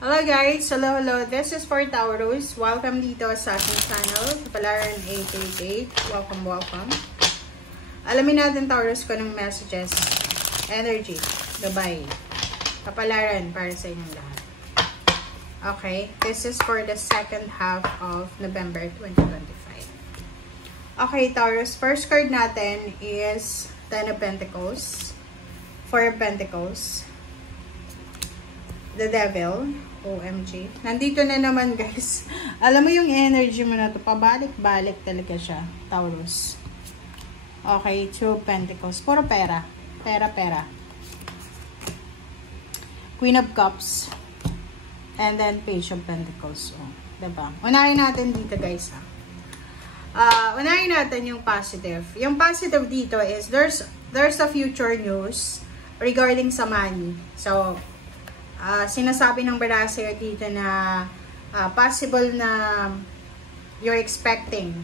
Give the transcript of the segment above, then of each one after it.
Hello guys! Hello! This is for Taurus. Welcome dito sa aking channel, Kapalaran 888. Welcome. Alamin natin Taurus ko ng messages, energy, gabay, kapalaran para sa inyong lahat. Okay, this is for the second half of November 2025. Okay Taurus, first card natin is Ten of Pentacles, Four of Pentacles, the Devil, OMG. Nandito na naman guys. Alam mo yung energy mo na to, pabalik-balik talaga siya, Taurus. Okay, Two of Pentacles. Puro pera. Pera. Queen of Cups. And then Page of Pentacles. Oh, diba? Unahin natin dito guys ha. Unahin natin yung positive. Yung positive dito is there's a future news regarding sa money. So, sinasabi ng bala sa'yo dito na possible na you're expecting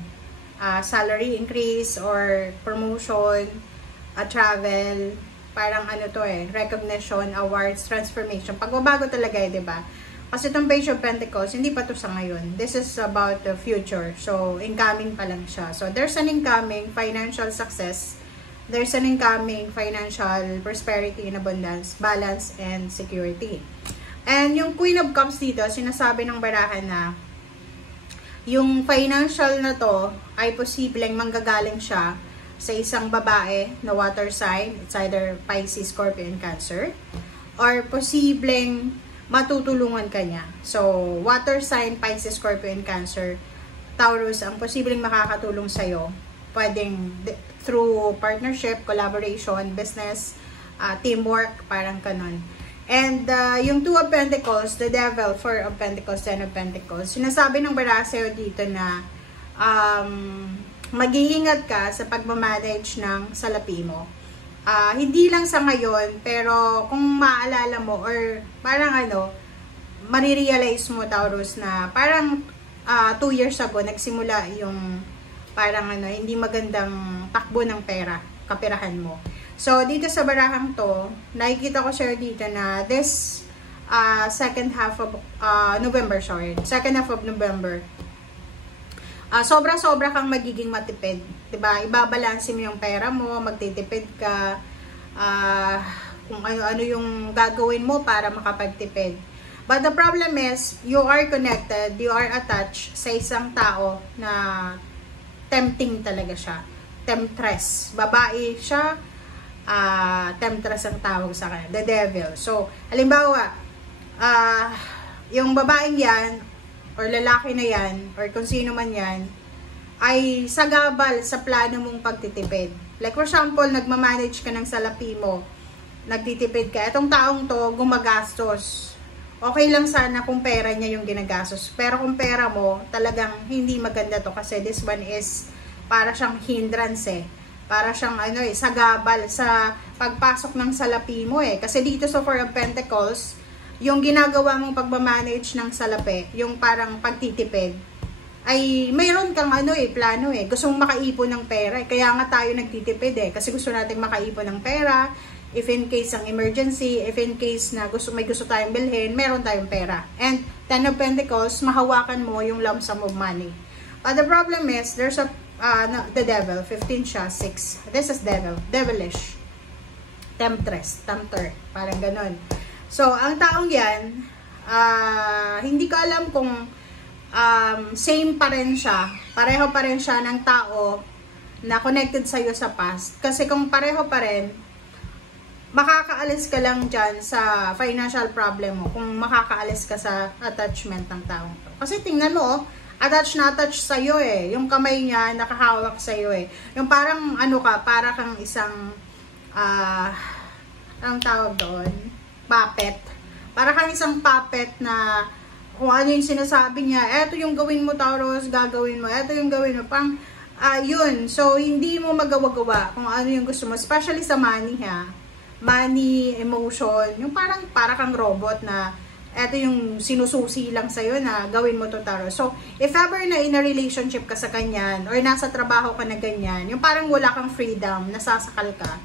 salary increase or promotion, travel, parang ano to recognition, awards, transformation. Pagbabago talaga diba? Kasi itong Page of Pentacles, hindi pa to sa ngayon. This is about the future. So, incoming pa lang siya. So, there's an incoming financial success. There's an incoming financial prosperity and abundance, balance, and security. And yung Queen of Cups dito, sinasabi ng barahan na yung financial na to ay posibleng manggagaling siya sa isang babae na water sign. It's either Pisces, Scorpio, and Cancer. Or posibleng matutulungan ka niya. So, water sign, Pisces, Scorpio, and Cancer. Taurus, ang posibleng makakatulong sa'yo. Pwedeng through partnership, collaboration, business, teamwork, parang kanon. And yung Two of Pentacles, the Devil, Four of Pentacles, Ten of Pentacles, sinasabi ng baraseo dito na mag-iingat ka sa pagmamanage ng salapi mo. Hindi lang sa ngayon, pero kung maalala mo or parang marirealize mo Taurus na parang 2 years ago nagsimula yung parang hindi magandang takbo ng pera, kapirahan mo. So, dito sa barahang to, nakikita ko share dito na this second half of November, sobra-sobra kang magiging matipid. Diba? Ibabalansin mo yung pera mo, magtitipid ka, kung ano-ano yung gagawin mo para makapagtipid. But the problem is, you are connected, you are attached sa isang tao na tempting talaga siya. Temptress. Babae siya, temptress ang tawag sa kanya. The Devil. So, halimbawa, yung babaeng yan, or lalaki na yan, or kung sino man yan, ay sagabal sa plano mong pagtitipid. Like for example, nagmamanage ka ng salapi mo, nagtitipid ka. Itong taong to, gumagastos. Okay lang sana kung pera niya yung ginagastos. Pero kung pera mo, talagang hindi maganda to. Kasi this one is para siyang hindrance Para siyang sagabal sa pagpasok ng salapi mo Kasi dito sa Four of Pentacles, yung ginagawa mong pagmamanage ng salapi, yung parang pagtitipid, ay mayroon kang plano Gusto mong makaipon ng pera Kaya nga tayo nagtitipid Kasi gusto nating makaipon ng pera. If in case ang emergency, if in case na may gusto tayong bilhin, meron tayong pera. And Ten of Pentacles, mahawakan mo yung lump sum of money. But the problem is, there's the Devil, 15 siya, 6. This is Devil, devilish. Temptress, tempter, parang ganon. So, ang taong yan, hindi ko alam kung same pa rin siya, pareho pa rin siya ng tao na connected sa'yo sa past. Kasi kung pareho pa rin, makakaalis ka lang dyan sa financial problem mo kung makakaalis ka sa attachment ng taong to. Kasi tingnan mo, attach na attach sa'yo Yung kamay niya nakahawak sa'yo Yung parang para kang isang, anong tawag doon? Puppet. Para kang isang puppet na kung ano yung sinasabi niya, eto yung gawin mo Taurus, gagawin mo, eto yung gawin mo, pang, yun. So, hindi mo magawa-gawa kung ano yung gusto mo, especially sa money money, emotion, yung para kang robot na eto yung sinususi lang sa'yo na gawin mo to Taurus. So, if ever na in a relationship ka sa kanyan or nasa trabaho ka na ganyan, yung parang wala kang freedom, nasasakal ka,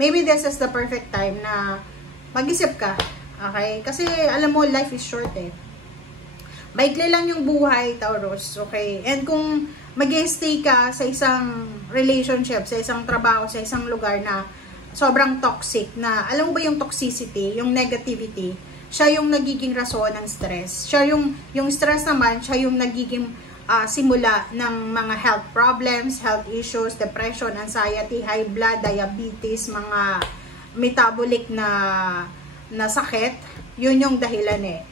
maybe this is the perfect time na mag-isip ka Okay? Kasi, alam mo, life is short eh. Maikli lang yung buhay, Taurus. Okay? And kung mag-stay ka sa isang relationship, sa isang trabaho, sa isang lugar na sobrang toxic, na, alam mo ba yung toxicity, yung negativity, siya yung nagiging rason ng stress. Siya yung stress naman, siya yung nagiging simula ng mga health problems, health issues, depression, anxiety, high blood, diabetes, mga metabolic na sakit. Yun yung dahilan eh.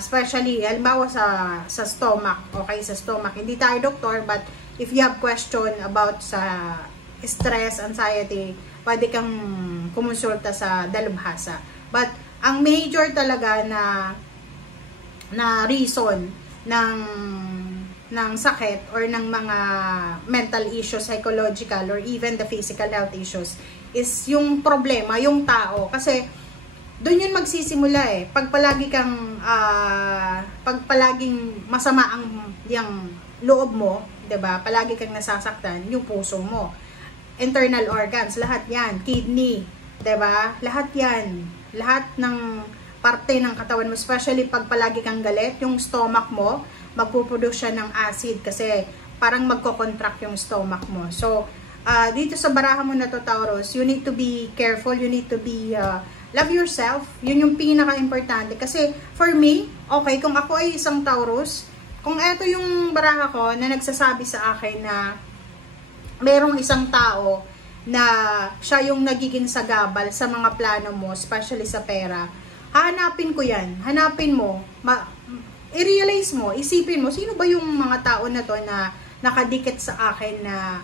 Especially, halimbawa sa stomach, okay, sa stomach. Hindi tayo doktor, but if you have question about sa stress, anxiety, pwede kang kumonsulta sa dalubhasa. But, ang major talaga na reason ng sakit or ng mga mental issues, psychological, or even the physical health issues, is yung problema, yung tao. Kasi, doon yun magsisimula eh. Pag palaging masama yung loob mo, 'di ba? Palagi kang nasasaktan, yung puso mo. Internal organs, lahat 'yan, kidney, 'di ba? Lahat 'yan. Lahat ng parte ng katawan mo, especially pag palagi kang galit, yung stomach mo, magpo-produce siya ng acid kasi parang magko-contract yung stomach mo. So, dito sa baraha mo na to, Taurus, you need to be careful, you need to be love yourself. Yun yung pinaka-importante. Kasi, for me, okay, kung ako ay isang Taurus, kung eto yung baraha ko na nagsasabi sa akin na merong isang tao na siya yung nagiging sagabal sa mga plano mo, especially sa pera, hanapin ko yan. Hanapin mo. I-realize mo, isipin mo, sino ba yung mga tao na to na nakadikit sa akin na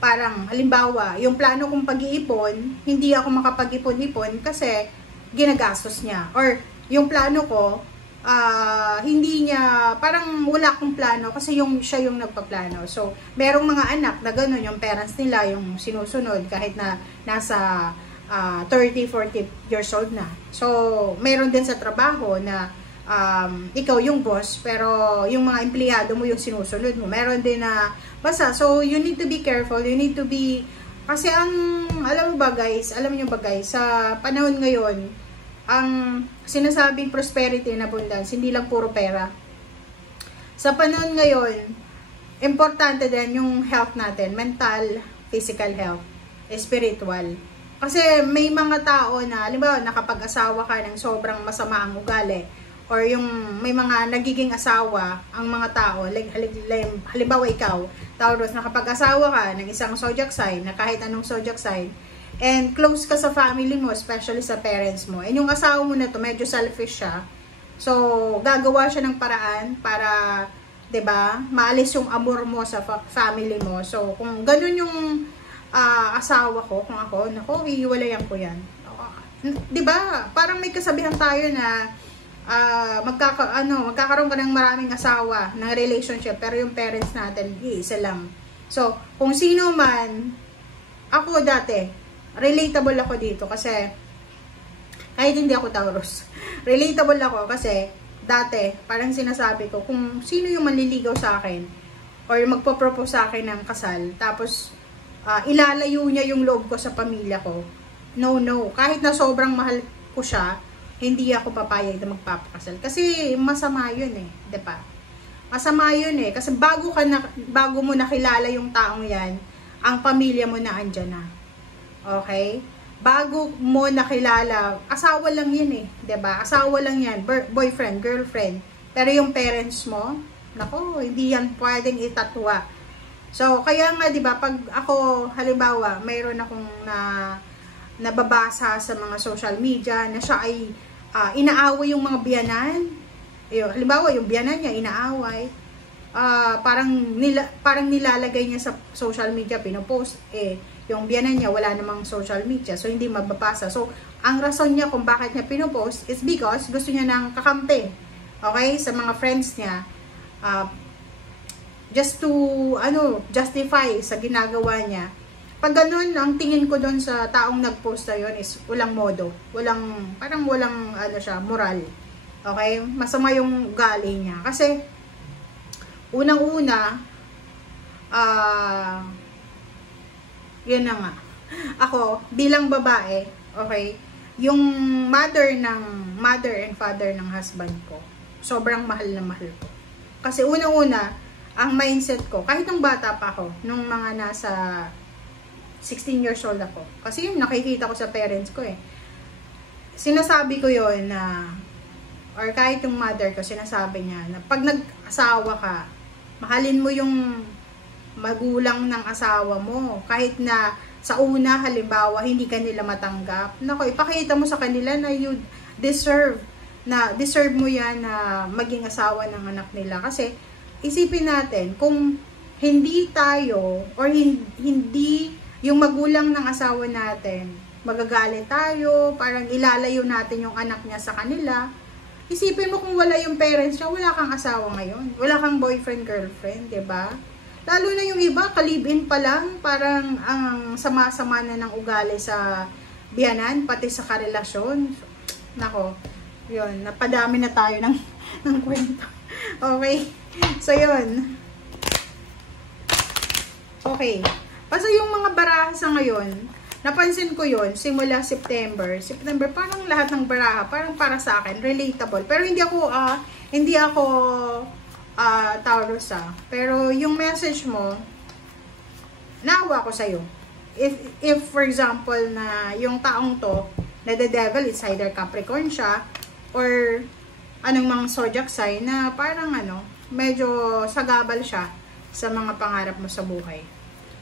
parang, halimbawa, yung plano kong pag-iipon, hindi ako makapag-ipon-ipon kasi ginagastos niya. Or, yung plano ko, hindi niya, parang wala akong plano kasi siya yung nagpaplano. So, merong mga anak na gano'n, yung parents nila, yung sinusunod kahit na nasa 30, 40 years old na. So, meron din sa trabaho na ikaw yung boss, pero yung mga empleyado mo yung sinusunod mo. Meron din na, basta, so you need to be careful, you need to be, kasi alam mo ba guys, sa panahon ngayon, ang sinasabing prosperity and abundance, hindi lang puro pera. Sa panahon ngayon, importante din yung health natin, mental, physical health, spiritual. Kasi may mga tao na, halimbawa, nakapag-asawa ka ng sobrang masama ang ugali, or yung may mga nagiging asawa ang mga tao, halimbawa ikaw, Taurus, nakapag-asawa ka ng isang zodiac sign, na kahit anong zodiac sign, and close ka sa family mo, especially sa parents mo, and yung asawa mo na to, medyo selfish siya, so gagawa siya ng paraan para, 'di ba, maalis yung amor mo sa family mo. So kung ganun yung asawa ko, kung ako, nako, hihiwalayan ko yan. 'Di ba? Parang may kasabihan tayo na magkakaroon ka ng maraming asawa ng relationship, pero yung parents natin, isa lang. So, kung sino man, ako dati, relatable ako dito kasi, kahit hindi ako Taurus, relatable ako kasi, dati, parang sinasabi ko, kung sino yung manliligaw sa akin, or magpo-propose sa akin ng kasal, tapos, ilalayo niya yung loob ko sa pamilya ko, no, kahit na sobrang mahal ko siya, hindi ako papayag na magpapakasal. Kasi masama yun eh, 'di ba? Masama yun eh. Kasi bago mo nakilala yung taong yan, ang pamilya mo na andyan na. Okay? Bago mo nakilala, asawa lang yun eh, 'di ba? Asawa lang yan, boyfriend, girlfriend. Pero yung parents mo, nako, hindi yan pwedeng itatwa. So, kaya nga 'di ba, pag ako halimbawa, mayroon akong nababasa sa mga social media na siya ay inaaway yung mga biyanan. Halimbawa, yung biyanan niya inaaway. Parang nilalagay niya sa social media, pinopost. Yung biyanan niya wala namang social media, so hindi mababasa. So, ang rason niya kung bakit niya pinopost is because gusto niya ng kakampi. Okay? Sa mga friends niya. Just to, justify sa ginagawa niya. Pag ganun, ang tingin ko doon sa taong nag-post na yun is walang modo. Parang walang, moral. Okay? Masama yung ugali niya. Kasi, unang-una, yun na nga. Ako, bilang babae, okay, yung mother and father ng husband ko, sobrang mahal na mahal ko. Kasi unang-una, ang mindset ko, kahit nung bata pa ako, nung mga nasa 16 years old ako, kasi yun, nakikita ko sa parents ko eh. Sinasabi ko yun na, or kahit yung mother ko, sinasabi niya na pag nag-asawa ka, mahalin mo yung magulang ng asawa mo. Kahit na sa una, halimbawa, hindi ka nila matanggap. Nako, ipakita mo sa kanila na you deserve mo yan na maging asawa ng anak nila. Kasi, isipin natin, kung hindi tayo, or hindi yung magulang ng asawa natin, magagalit tayo, parang ilalayo natin yung anak niya sa kanila. Isipin mo kung wala yung parents niya, wala kang asawa ngayon. Wala kang boyfriend, girlfriend, diba? Lalo na yung iba, kalibin pa lang, parang ang sama-sama na ng ugali sa biyanan, pati sa karelasyon. Nako, yun, napadami na tayo ng kwento. Okay, so yun. Okay, basta yung mga baraha sa ngayon, napansin ko yun, simula September, parang lahat ng baraha, parang para sa akin, relatable. Pero hindi ako Taurus pero yung message mo, naawa ko sa'yo. If for example na yung taong to, na the devil is either Capricorn siya, or anong mga zodiac sign na parang medyo sagabal siya sa mga pangarap mo sa buhay.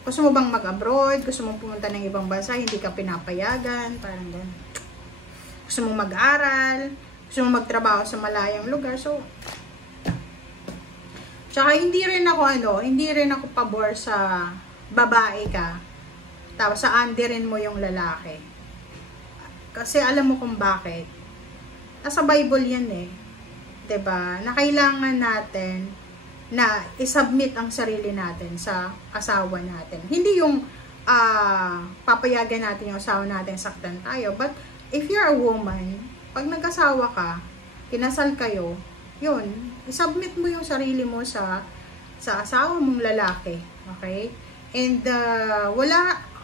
Gusto mo bang mag-abroad? Gusto mong pumunta ng ibang bansa, hindi ka pinapayagan, parang gano'n. Gusto mong mag-aral, gusto mong magtrabaho sa malayang lugar, so tsaka hindi rin ako pabor sa babae ka, tapos aandirin mo yung lalaki. Kasi alam mo kung bakit. Nasa Bible yan eh. 'Di ba? Na kailangan natin na isubmit ang sarili natin sa asawa natin. Hindi yung papayagan natin yung asawa natin saktan tayo. But if you're a woman, pag nag-asawa ka, kinasal kayo, yun, isubmit mo yung sarili mo sa asawa mong lalaki. Okay? And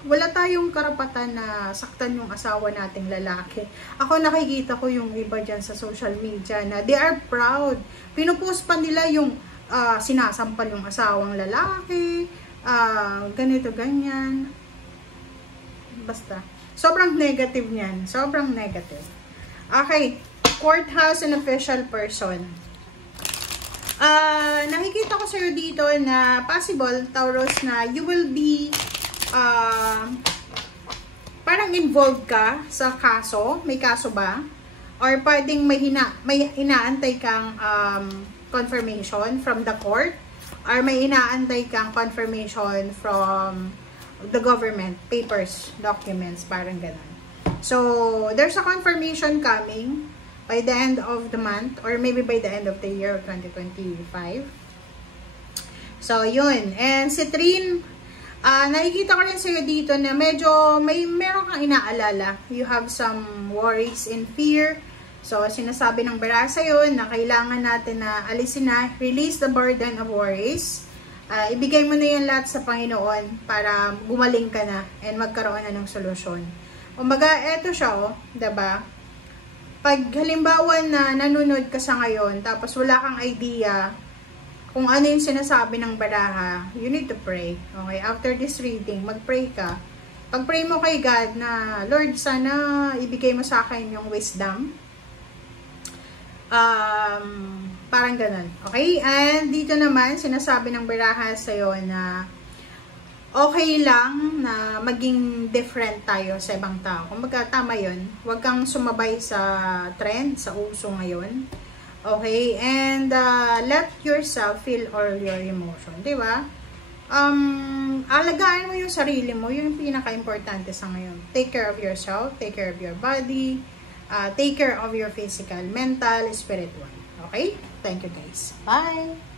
wala tayong karapatan na saktan yung asawa nating lalaki. Ako nakikita ko yung iba dyan sa social media na they are proud. Pinupost pa nila yung sinasampal yung asawang lalaki, ganito, ganyan. Basta. Sobrang negative niyan. Sobrang negative. Okay. Courthouse and official person. Nakikita ko sa'yo dito na possible, Taurus, na you will be parang involved ka sa kaso. May kaso ba? Or pwedeng may inaantay kang confirmation from the court, or may inaantay kang confirmation from the government, papers, documents, parang ganun. So, there's a confirmation coming by the end of the month, or maybe by the end of the year of 2025. So, yun. And si Trin, nakikita ko rin sa'yo dito na medyo meron kang inaalala. You have some worries and fear. So, sinasabi ng bara sa'yo na kailangan natin na alisin na, release the burden of worries. Ibigay mo na yan lahat sa Panginoon para gumaling ka na and magkaroon na ng solusyon. Kumbaga, eto siya, diba? Pag halimbawa na nanonood ka sa ngayon, tapos wala kang idea kung ano yung sinasabi ng baraha, you need to pray. Okay? After this reading, mag-pray ka. Pag-pray mo kay God na, Lord, sana ibigay mo sa akin yung wisdom. Parang ganun. Okay? And dito naman, sinasabi ng baraha sa'yo na okay lang na maging different tayo sa ibang tao. Kung tama yun, huwag kang sumabay sa trend, sa uso ngayon. Okay? And let yourself feel all your emotion. Diba? Alagaan mo yung sarili mo. Yun yung pinaka-importante sa ngayon. Take care of yourself. Take care of your body. Take care of your physical, mental, spiritual. Okay? Thank you guys. Bye!